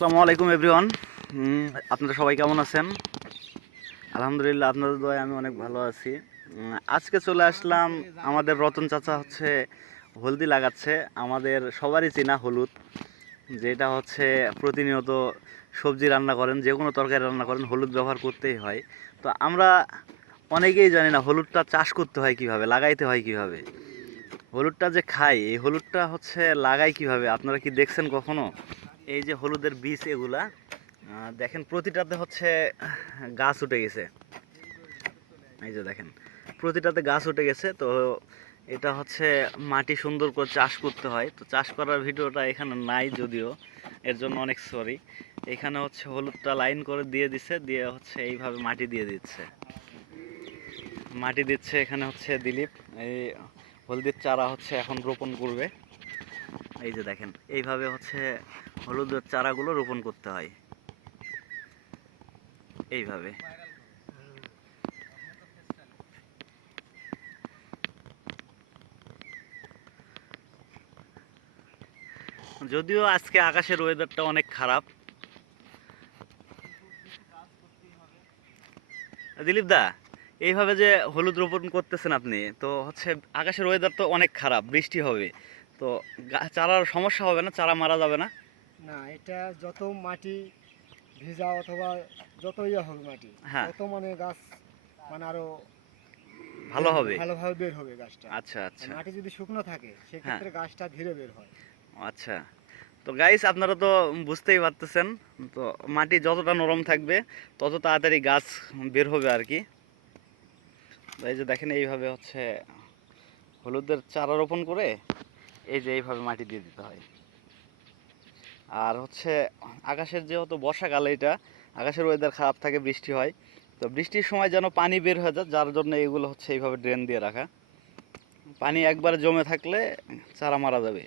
আসসালামু আলাইকুম এভরিওয়ান। আপনারা সবাই কেমন আছেন? আলহামদুলিল্লাহ, আপনাদের দয়ায় আমি অনেক ভালো আছি। আজকে চলে আসলাম, আমাদের রতন চাচা হচ্ছে হলদি লাগাচ্ছে। আমাদের সবারই চেনা হলুদ, যেটা হচ্ছে প্রতিনিয়ত সবজি রান্না করেন, যে কোনো তরকারি রান্না করেন হলুদ ব্যবহার করতেই হয়। তো আমরা অনেকেই জানি না হলুদটা চাষ করতে হয় কিভাবে, লাগাইতে হয় কিভাবে। হলুদটা যে খাই, এই হলুদটা হচ্ছে লাগাই কিভাবে, আপনারা কি দেখছেন কখনো? এই যে হলুদের বীজ এগুলা, দেখেন প্রতিটাতে হচ্ছে গাছ উঠে গেছে। এই যে দেখেন প্রতিটাতে গাছ উঠে গেছে। তো এটা হচ্ছে মাটি সুন্দর করে চাষ করতে হয়। তো চাষ করার ভিডিওটা এখানে নাই যদিও, এর জন্য অনেক সরি। এখানে হচ্ছে হলুদটা লাইন করে দিয়ে দিচ্ছে, দিয়ে হচ্ছে এইভাবে মাটি দিয়ে দিচ্ছে, মাটি দিচ্ছে। এখানে হচ্ছে দিলীপ এই হলদির চারা হচ্ছে এখন রোপণ করবে। এই যে দেখেন এইভাবে হচ্ছে হলুদের চারাগুলো রোপণ করতে হয় এইভাবে। যদিও আজকে আকাশের ওয়েদারটা অনেক খারাপ। দিলীপ দা, এইভাবে যে হলুদ রোপণ করতেছেন আপনি, তো হচ্ছে আকাশের ওয়েদার তো অনেক খারাপ, বৃষ্টি হবে, তো চারার সমস্যা হবে না? চারা মারা যাবে না? না, এটা যত মাটি ভেজা অথবা যত ইয়ে হবে মাটি, হ্যাঁ, তত মানে গাছ মানে আরো ভালো হবে। ভালোভাবে বের হবে গাছটা। আচ্ছা আর আচ্ছা। মাটি যদি শুকনো থাকে হ্যাঁ, সেক্ষেত্রে গাছটা ধীরে বের হয়। আচ্ছা। তো গাইস, আপনারা তো বুঝতেই পারতেছেন, তো মাটি যতটা নরম থাকবে তত তাড়াতাড়ি গাছ বের হবে আর কি। তো এই যে দেখেন এইভাবে হচ্ছে হলুদের চারা রোপণ করে এই যে এইভাবে মাটি দিয়ে দিতে হয়। আর হচ্ছে আকাশের যেহেতু বর্ষাকাল, এটা আকাশের ওয়েদার খারাপ থাকে, বৃষ্টি হয়, তো বৃষ্টির সময় যেন পানি বের হয়ে যায়, যার জন্য এগুলো হচ্ছে এইভাবে ড্রেন দিয়ে রাখা। পানি একবারে জমে থাকলে চারা মারা যাবে।